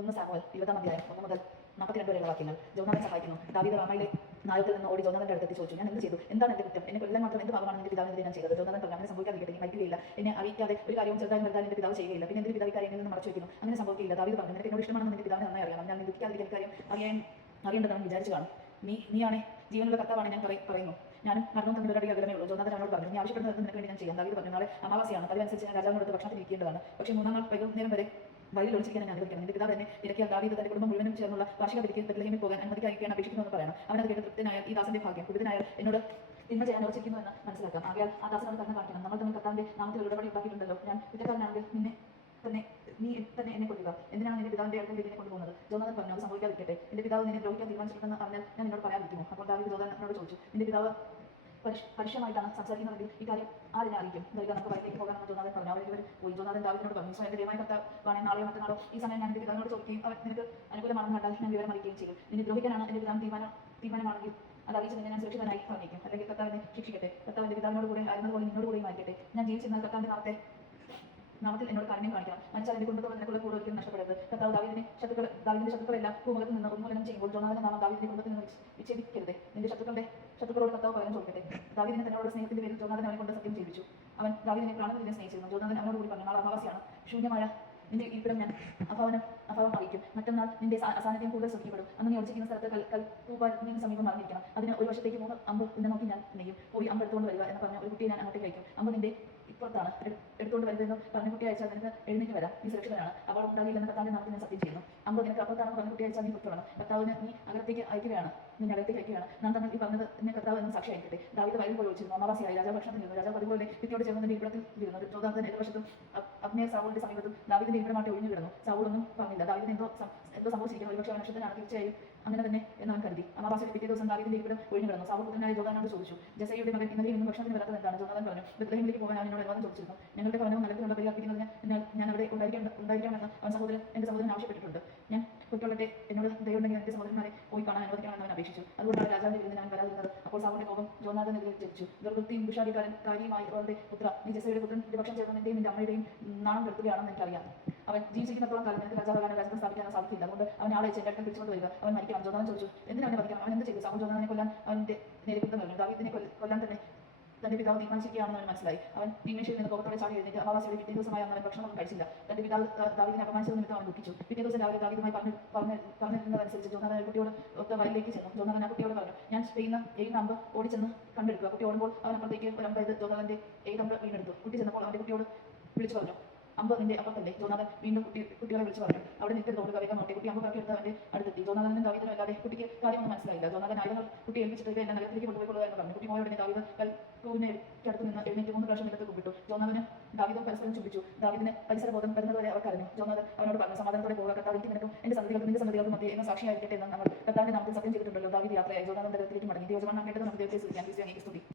ഒന്ന് സാമുവൽ 20-ാം അധ്യായം 1 മുതൽ 42 വരെയുള്ള വാക്യങ്ങൾ. ജോനാഥൻ സഹായിക്കുന്നു. ദാവീദ് റാമയിലെ നായത്തിൽ നിന്ന് ഓടി ജോനാഥന്റെ അടുത്തേക്ക് ചോദിച്ചു, ഞാൻ എന്ത് ചെയ്തു? എന്താണ് എന്റെ കുറ്റം? എന്നെ കൊല്ലാൻ മാത്രം എന്ത് പാപമാണ് എന്റെ പിതാവിനെതിരെ ഞാൻ ചെയ്തത്? ജോനാഥൻ പറഞ്ഞു, അങ്ങനെ സംഭവിക്കാതിരിക്കട്ടെ, മരിക്കുകയില്ല. എന്നെ അറിയിക്കാതെ ഒരു കാര്യവും ചെറുതായി വലുതായി എന്റെ പിതാവ് ചെയ്യുകയില്ല. പിന്നെ എന്തിന് പിതാവ് കാര്യങ്ങളിൽ നിന്ന് മറച്ചു വയ്ക്കുന്നു? അങ്ങനെ സംഭവിക്കില്ല. ദാവീദ് പറഞ്ഞു, നിനക്ക് എന്നോട് ഇഷ്ടമാണെന്ന് നിന്റെ പിതാവിനെ നന്നായി അറിയാം. ഞാൻ ദുഃഖിക്കാതിരിക്കുന്ന കാര്യം അറിയേണ്ടതാണ് വിചാരിച്ചു കാണും. നീയാണ് ജീവനുള്ള കർത്താവാണ് ഞാൻ പറയുന്നു. ഞാനും മരണവും തമ്മിൽ ഒരടി അകലമേ ഉള്ളൂ. ജോനാഥൻ അവനോട് പറഞ്ഞു, നീ ആവശ്യപ്പെടുന്നത് നിനക്ക് വേണ്ടി ഞാൻ ചെയ്യാം. ദാവീദ് പറഞ്ഞു, നാളെ അമാവാസിയാണ്, അതിനനുസരിച്ച് ഞാൻ രാജാവിനോട് ഭക്ഷണത്തിൽ ഇരിക്കേണ്ടതാണ്. പക്ഷേ 3-ാം നാൾ വൈകുന്നേരം വരെ വഴിയിൽ ഒളിച്ചിരിക്കാൻ ഞാൻ അനുവദിക്കണം. നിന്റെ പിതാവ് എന്നെ ഇരക്കിയാൽ ദാവീദ് തന്റെ കുടുംബം മുഴുവനും ചേർന്നുള്ള വാർഷിക ബലിക്ക് ബെത്ലഹേമിൽ പോകാൻ അനുമതിക്കായിരിക്കാൻ അപേക്ഷിക്കുമെന്ന് പറയണം. അവനത് കേട്ട് തൃപ്തനായ ഈ ദാസന്റെ ഭാഗ്യം, കുപിതനായ എന്നോട് തിന്മ ചെയ്യാൻ ഉറച്ചിരിക്കുന്നു എന്ന് മനസ്സിലാക്കാം. ആകയാൽ ആ ദാസനോട് തന്നെ കാണിക്കണം, നമ്മൾ തമ്മിൽ കർത്താവിന്റെ നാമത്തിൽ ഉടമ്പടി ഉണ്ടാക്കിയിട്ടുണ്ടല്ലോ. ഞാൻ കുറ്റക്കാരനാണെങ്കിൽ നീ തന്നെ എന്നെ കൊല്ലുക. എന്തിനാണ് നിന്റെ പിതാവിന്റെ അടുക്കൽ ഇതിനെ കൊണ്ടുപോകുന്നത്? ജോനാഥൻ പറഞ്ഞു, അത് സംഭവിക്കാതിരിക്കട്ടെ. നിന്റെ പിതാവ് നിന്നെ ദ്രോഹിക്കാൻ തീരുമാനിച്ചിട്ടുണ്ടെന്ന് പറഞ്ഞാൽ ഞാൻ എന്നോട് പറയാതിരിക്കുമോ? അപ്പോൾ ദാവീദ് ജോനാഥനോട് ചോദിച്ചു, നിന്റെ പിതാവ് പരുഷമായിട്ടാണ് സംസാരിക്കുന്നതെങ്കിൽ ഈ കാര്യം ആരെന്നെ അറിയിക്കും? നമുക്ക് വഴിയിലേക്ക് പോകാമെന്ന് ജോനാഥൻ പറഞ്ഞു. അവർ പോയി. ജോനാഥൻ ദാവീദിനോട് പറഞ്ഞു, എന്റെ ദൈവമായ കർത്താവാണ്, നാളെയോ മറ്റന്നാളോ ഈ സമയം ഞാൻ എന്റെ പിതാവിനോട് ചോദിക്കുകയും അവർ നിനക്ക് അനുകൂലമാണെന്ന് കണ്ടാൽ ഞാൻ വിവരം അറിയിക്കുകയും ചെയ്യും. നിന്നെ ദ്രോഹിക്കാനാണ് എന്റെ പിതാവ് തീരുമാനമാണെങ്കിൽ അത് അറിയിച്ച് നിന്നെ ഞാൻ സുരക്ഷിതനായി പറഞ്ഞേക്കും. അല്ലെങ്കിൽ കർത്താവിനെ ശിക്ഷിക്കട്ടെ. കർത്താവിന്റെ പിതാവിനോട് കൂടെ ആയിരുന്നതുപോലെ നിന്നോട് കൂടെയും ആയിരിക്കട്ടെ. ഞാൻ ജീവിച്ചിരുന്നാൽ കർത്താവിന്റെ നാമത്തിൽ എന്നോട് കാര്യം കാണിക്കണം. മനുഷ്യൻ എന്റെ കുടുംബത്തോട് നിനക്കുള്ള കൂടെ ഒരിക്കലും നഷ്ടപ്പെടരുത്. കർത്താവ് ദാവീദിന്റെ ശത്രുക്കളെല്ലാം ഭൂമുഖത്ത് നിന്ന് ഉന്മൂലനം ചെയ്യുമ്പോൾ ജോനാഥന്റെ നാമം ദാവീദിന്റെ കുടുംബത്തിൽ നിന്ന് വിച്ഛേദിക്കരുത്. നിന്റെ ശത്രുക്കളോട് കർത്താവ് പകരം ചോദിക്കട്ടെ. ദാവീദിനെ തന്നോട് സ്നേഹത്തിന്റെ പേരിൽ ജോനാഥൻ അവനെ കൊണ്ട് സത്യം ചെയ്യിച്ചു. അവൻ ദാവീദിനെ പ്രാണത്തിൽ സ്നേഹിച്ചിരുന്നു. ജോനാഥൻ അവനോട് കൂടി പറഞ്ഞു, നാളെ അമാവാസിയാണ്, ശൂന്യമായ നിന്റെ ഇരിപ്പിടം ഞാൻ അഭാവം അറിയിക്കും. മറ്റന്നാൾ നിന്റെ അസാന്നിധ്യം കൂടുതൽ ശ്രദ്ധിക്കപ്പെടും. അന്ന് നീ ഒളിച്ചിരിക്കുന്ന സ്ഥലത്ത് കൽത്തൂപാലിന് സമീപം മറിഞ്ഞിരിക്കണം. അതിന് ഒരു വശത്തേക്ക് 3 അമ്പ് നിന്നെ നോക്കി ഞാൻ നെയ്യും. പോയി അമ്പ് എടുത്തുകൊണ്ട് വരിക എന്ന് പറഞ്ഞ ഒരു കുട്ടിയെ ഞാൻ അങ്ങോട്ടേക്ക് അയക്കും. അമ്പ് നിന്റെ ഇപ്പുറത്താണ്, എടുത്തുകൊണ്ട് വരുന്നതെന്ന് പറഞ്ഞ കുട്ടി അയച്ചാൽ നിനക്ക് എഴുന്നേറ്റ് വരാം. നീ സുരക്ഷിതനാണ്. അവൾ ഉണ്ടാകില്ലെന്ന് കർത്താവിന്റെ നാമത്തിൽ ഞാൻ സത്യം ചെയ്യുന്നു. അമ്പ് നിനക്ക് അപ്പുറത്താണെന്ന് പറഞ്ഞ കുട്ടി അയച്ചാൽ നീ പുറത്തുവേണം. കർത്താവിന് നീ അകത്തേക്ക് അയക്കുകയാണ്. നാം തമ്മിൽ ഈ പറഞ്ഞത് എന്നെ കർത്താവ് എന്ന് സാക്ഷി അയക്കട്ടെ. ദാവീദ് വയലിൽ പോയി വെച്ചിരുന്നു. അമാവാസിയായി. രാജാവ് ഭക്ഷണം ഇരുന്നു. രാജാവ് അതുപോലെ ഭിത്തിയോട് ചേർന്ന് തന്റെ ഇവിടത്തിൽ ഇരുന്നു. ജോനാഥൻ എതിർവശത്തും അബ്നേർ സാവൂളിന്റെ സമീപത്തും ദാവീദിന്റെ ഇവിടമായിട്ട് ഒഴിഞ്ഞു കിടന്നു. സാവൂളൊന്നും പറഞ്ഞില്ല. ദാവീദിന് എന്തോ സംഭവിച്ചിരിക്കുന്നു. ഒരുപക്ഷെ അവൻ നക്ഷത്രനാണ്, തീർച്ചയായും അങ്ങനെ തന്നെ എന്നവൻ കരുതി. അമാവാസിയുടെ പിറ്റേ ദിവസം ദാവീദിന്റെ ഇവിടം ഒഴിഞ്ഞു കിടന്നു. സാവൂൾ പുത്രനായ ജോനാഥനോട് ചോദിച്ചു, ജെസയുടെ മകൻ ഇന്നലെയും ഇന്നും ഭക്ഷണത്തിന് വരാത്തത് എന്താണ്? ജോനാഥൻ പറഞ്ഞു, ബെത്ലഹേമിലേക്ക് പോകാൻ അവൻ എന്നോട് അനുവാദം ചോദിച്ചിരുന്നു. ഞങ്ങളുടെ ഭവനവും നഗരത്തിലുള്ള പരിഹരിക്കുന്നതിന് ഞാൻ അവിടെ ഉണ്ടായിരിക്കണമെന്ന് എന്റെ സഹോദരൻ ആവശ്യപ്പെട്ടിട്ടുണ്ട്. ഞാൻ പൊയ്ക്കൊള്ളട്ടെ, എന്നോട് ദയവുണ്ടെങ്കിൽ എന്റെ സഹോദരന്മാരെ പോയി കാണാൻ അനുവദിക്കണമെന്ന് അവൻ അപേക്ഷിച്ചു. അതുകൊണ്ടാണ് രാജാവിന്റെ വിരുന്നിന് ഞാൻ വരാതിരുന്നത്. അപ്പോൾ സാവൂളിന്റെ കോപം ജോനാഥനെതിരെ ജനിച്ചു. ദുർവൃത്തിയും ദുഷാരിക്കാരിയുമായി അവളുടെ പുത്ര, നീ ജെസയുടെ പുത്രൻ ഭക്ഷണം ചെയ്ത നിന്റെയും നിന്റെ അമ്മയുടെയും നാണം കെടുത്തുകയാണെന്ന് എനിക്കറിയാം. അവൻ ജീവിച്ചിരിക്കുന്നത്തോളം കാലം നിനക്ക് രാജാവാകാനോ രാജ്യം സ്ഥാപിക്കാനോ സാധിക്കില്ല. അതുകൊണ്ട് അവൻ ആളെ എന്റെ അടുക്കൽ പിടിച്ചുകൊണ്ട് വരിക. അവൻ മരിക്കണം. ജോനാഥൻ ചോദിച്ചു, എന്തിനാ അവനെ വധിക്കണം? അവൻ എന്ത് ചെയ്തു? സാവൂൾ ജോനാഥനെ കൊല്ലാൻ അവന്റെ നേരെ കുറ്റം പറഞ്ഞു. ദാവീദിനെ കൊല്ലാൻ തന്റെ പിതാവ് തീരുമാനിച്ചിരിക്കുകയാണെന്ന് അവൻ മനസ്സിലായി. അവൻ തീമേശയിൽ നിന്ന് കോപത്തോടെ ചാടി എഴുന്നേറ്റ് അമാവാസിയുടെ പിറ്റേ ദിവസമായി അവൻ ഭക്ഷണമൊന്നും കഴിച്ചില്ല. തന്റെ പിതാവ് ദാവീദിനെ അപമാനിച്ചത് നിമിത്തം അവൻ ദുഃഖിച്ചു. പിറ്റേ ദിവസം രാവിലെ ദാവീദുമായി പറഞ്ഞിരുന്നതനുസരിച്ച് ജോനാഥൻ ഒരു കുട്ടിയോട് ഒത്ത വയലിലേക്ക് ചെന്നു. ജോനാഥൻ ആ കുട്ടിയോട് പറഞ്ഞു, ഞാൻ എഴുന്ന അമ്പ് ഓടിച്ചെന്ന് കണ്ടെടുക്കുക. കുട്ടി ഓടുമ്പോൾ അവൻ അപ്പുറത്തേക്ക് ഒരു അമ്പ് ചെയ്ത് ജോനാഥന്റെ എഴുതമ്പ് വീണെടുത്തു. കുട്ടി ചെന്നപ്പോൾ അവന്റെ കുട്ടിയോട് വിളിച്ചു പറഞ്ഞു, അമ്പ് നിന്റെ അപ്പുറത്തല്ലേ? ജോനാഥൻ വീണ്ടും കുട്ടികളെ വിളിച്ചു പറഞ്ഞു, അവിടെ നിൽക്കരുത്, ഓടുക, വേഗം നോട്ടെ. കുട്ടി അമ്പ് പറക്കിയെടുത്ത് അവന്റെ അടുത്തെത്തി. ജോനാഥനും ദാവീദിനും അല്ലാതെ കുട്ടിക്ക് കാര്യമൊന്നും മനസ്സിലായില്ല. ജോനാഥൻ ആയുധങ്ങൾ കുട്ടി ഏൽപ്പിച്ചിട്ട് എന്നെ നഗരത്തിലേക്ക് കൊണ്ടുപോയിക്കൊള്ളുക എന്ന് പറഞ്ഞു. കുട്ടി പോയവിടെ ദാവീദ് കൽത്തൂവിനെ അടുത്ത് നിന്ന് എഴുന്നേറ്റ് 3 പ്രാവശ്യം നിലത്ത് കുമ്പിട്ടു. ജോനാഥന് ദാവീദും പരസ്പരം ചുംബിച്ചു. ദാവീദിന് പരിസരബോധം വരുന്നതുവരെ അവർ കരഞ്ഞു. ജോനാഥൻ അവനോട് പറഞ്ഞു, സമാധാനത്തോടെ പോകുക. കർത്താവ് എനിക്ക് നിനക്കും എന്റെ സന്തതികൾക്കും മധ്യേ എന്ന സാക്ഷിയായിരിക്കട്ടെ എന്ന് നമ്മൾ കർത്താവിന്റെ നാമത്തിൽ സത്യം ചെയ്തിട്ടുണ്ടല്ലോ. ദാവീദ് യാത്രയായി. ജോനാഥൻ നഗരത്തിലേക്ക് മടങ്ങി. ദൈവജനങ്ങൾ കേട്ടത് നമുക്ക് ദൈവത്തെ സ്തുതിക്കാം. ക്രിസ്ത്യാനിക്ക് സ്തുതി.